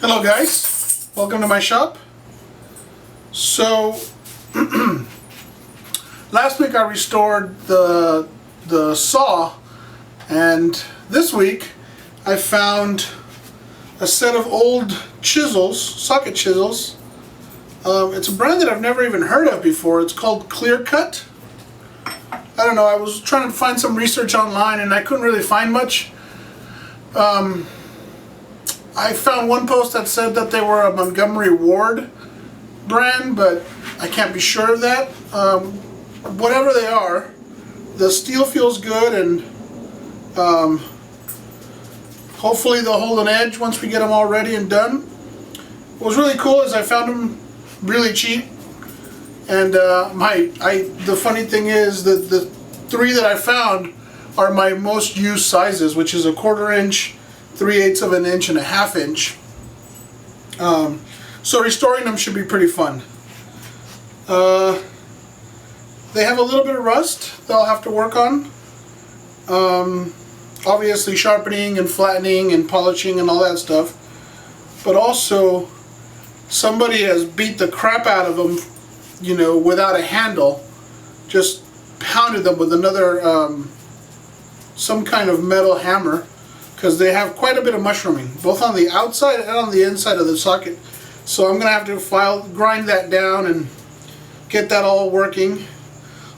Hello guys, welcome to my shop. So last week I restored the saw, and this week I found a set of old chisels, socket chisels. It's a brand that I've never even heard of before. It's called Clearcut. I don't know, I was trying to find some research online and I couldn't really find much. I found one post that said that they were a Montgomery Ward brand, but I can't be sure of that. Whatever they are, the steel feels good, and hopefully they'll hold an edge once we get them all ready and done. What was really cool is I found them really cheap, and the funny thing is that the three that I found are my most used sizes, which is a 1/4 inch, 3/8 of an inch, and a 1/2 inch. So restoring them should be pretty fun. They have a little bit of rust that I'll have to work on. Obviously sharpening and flattening and polishing and all that stuff. But also somebody has beat the crap out of them, you know, without a handle. Just pounded them with another some kind of metal hammer, because they have quite a bit of mushrooming, both on the outside and on the inside of the socket. So I'm going to have to grind that down and get that all working.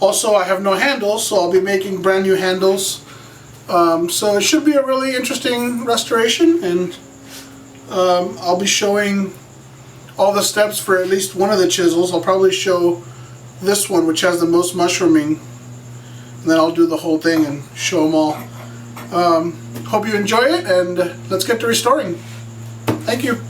Also, I have no handles, so I'll be making brand new handles. So it should be a really interesting restoration, and I'll be showing all the steps for at least one of the chisels. I'll probably show this one, which has the most mushrooming, and then I'll do the whole thing and show them all. Hope you enjoy it, and let's get to restoring. Thank you.